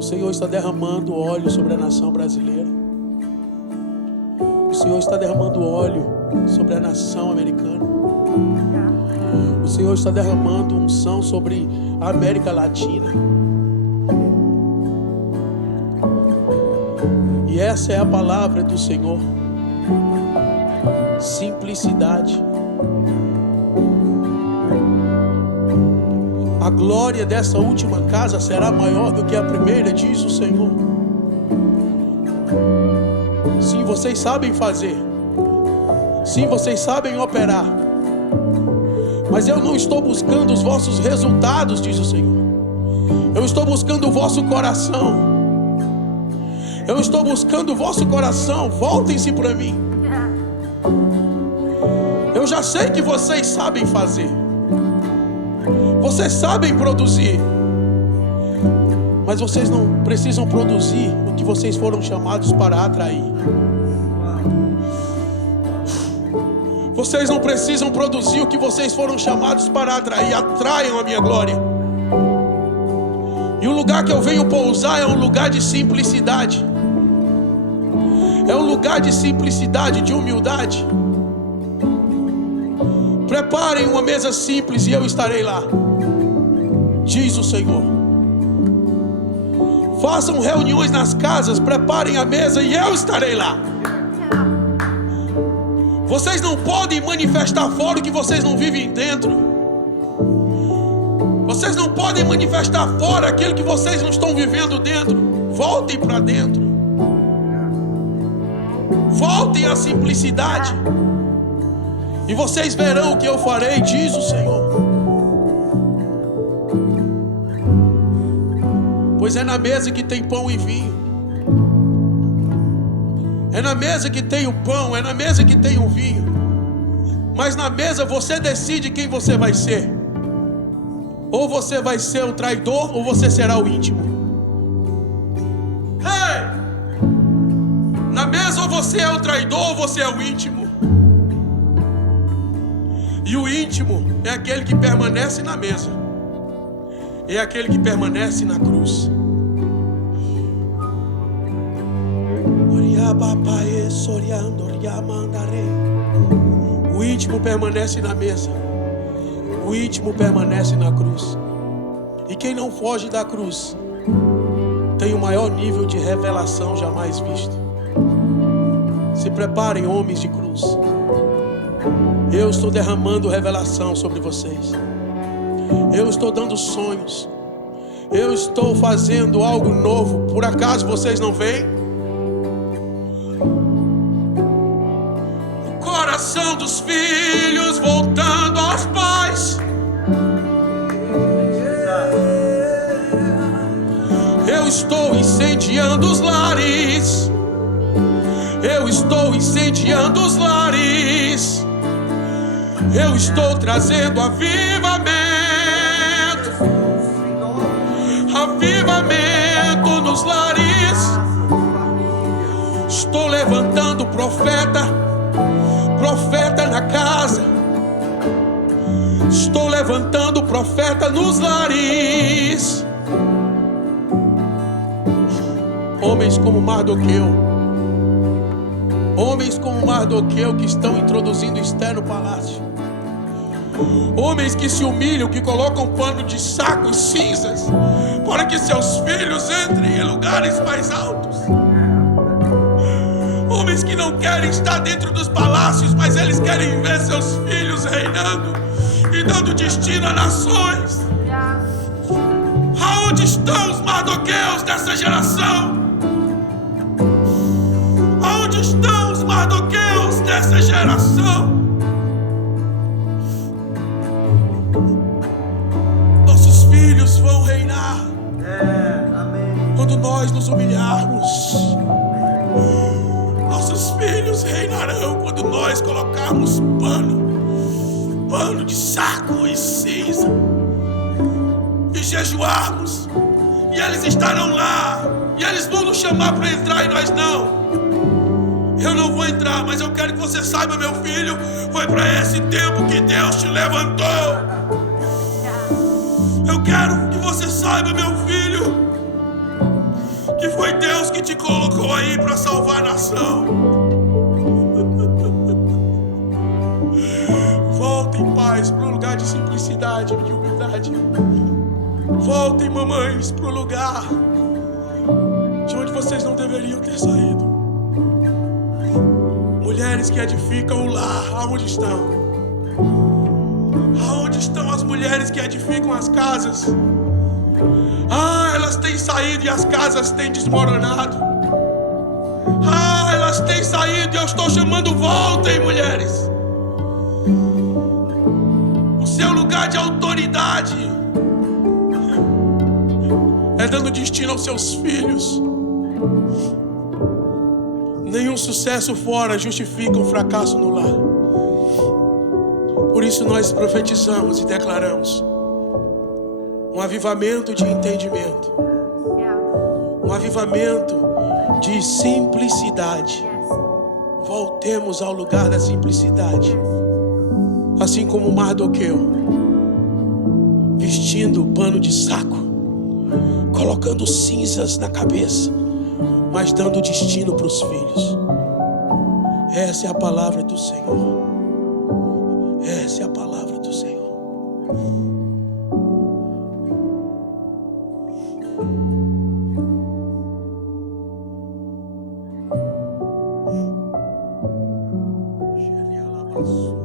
O Senhor está derramando óleo sobre a nação brasileira. O Senhor está derramando óleo sobre a nação americana. O Senhor está derramando unção sobre a América Latina. E essa é a palavra do Senhor. Simplicidade. A glória dessa última casa será maior do que a primeira, diz o Senhor. Sim, vocês sabem fazer. Sim, vocês sabem operar. Mas eu não estou buscando os vossos resultados, diz o Senhor. Eu estou buscando o vosso coração. Eu estou buscando o vosso coração. Voltem-se para mim. Eu já sei que vocês sabem fazer. Vocês sabem produzir. Mas vocês não precisam produzir o que vocês foram chamados para atrair. Vocês não precisam produzir o que vocês foram chamados para atrair. Atraiam a minha glória. E o lugar que eu venho pousar é um lugar de simplicidade. É um lugar de simplicidade, de humildade. Preparem uma mesa simples e eu estarei lá, diz o Senhor. Façam reuniões nas casas, preparem a mesa e eu estarei lá. Vocês não podem manifestar fora o que vocês não vivem dentro. Vocês não podem manifestar fora aquilo que vocês não estão vivendo dentro. Voltem para dentro. Voltem à simplicidade. E vocês verão o que eu farei, diz o Senhor. Pois é na mesa que tem pão e vinho. É na mesa que tem o pão, é na mesa que tem o vinho. Mas na mesa você decide quem você vai ser. Ou você vai ser o traidor, ou você será o íntimo. Hey! Na mesa ou você é o traidor, ou você é o íntimo. E o íntimo é aquele que permanece na mesa. É aquele que permanece na cruz. O íntimo permanece na mesa. O íntimo permanece na cruz. E quem não foge da cruz tem o maior nível de revelação jamais visto. Se preparem, homens de cruz. Eu estou derramando revelação sobre vocês. Eu estou dando sonhos. Eu estou fazendo algo novo. Por acaso vocês não veem? O coração dos filhos voltando aos pais. Eu estou incendiando os lares. Eu estou incendiando os lares. Eu estou trazendo avivamento. Avivamento nos lares. Estou levantando profeta. Profeta na casa. Estou levantando profeta nos lares. Homens como Mardoqueu. Homens como Mardoqueu que estão introduzindo Esther no palácio. Homens que se humilham, que colocam pano de saco e cinzas para que seus filhos entrem em lugares mais altos. Homens que não querem estar dentro dos palácios, mas eles querem ver seus filhos reinando e dando destino a nações. Aonde estão os Mardoqueus dessa geração? Aonde estão os Mardoqueus dessa geração? Nossos filhos vão reinar quando nós nos humilharmos. Nossos filhos reinarão quando nós colocarmos pano de saco e cinza e jejuarmos. E eles estarão lá. E eles vão nos chamar para entrar e nós não. Eu não vou entrar, mas eu quero que você saiba, meu filho, foi para esse tempo que Deus te levantou. Eu quero que você saiba, meu filho, Deus que te colocou aí para salvar a nação. Voltem, pais, para o lugar de simplicidade e de humildade. Voltem, mamães, para o lugar de onde vocês não deveriam ter saído. Mulheres que edificam o lar, aonde estão? Aonde estão as mulheres que edificam as casas? Elas têm saído e as casas têm desmoronado. Elas têm saído e eu estou chamando: voltem, mulheres. O seu lugar de autoridade é dando destino aos seus filhos. Nenhum sucesso fora justifica um fracasso no lar. Por isso nós profetizamos e declaramos um avivamento de entendimento, um avivamento de simplicidade. Voltemos ao lugar da simplicidade, assim como Mardoqueu, vestindo pano de saco, colocando cinzas na cabeça, mas dando destino para os filhos. Essa é a palavra do Senhor. Essa é a palavra do Senhor. Genial.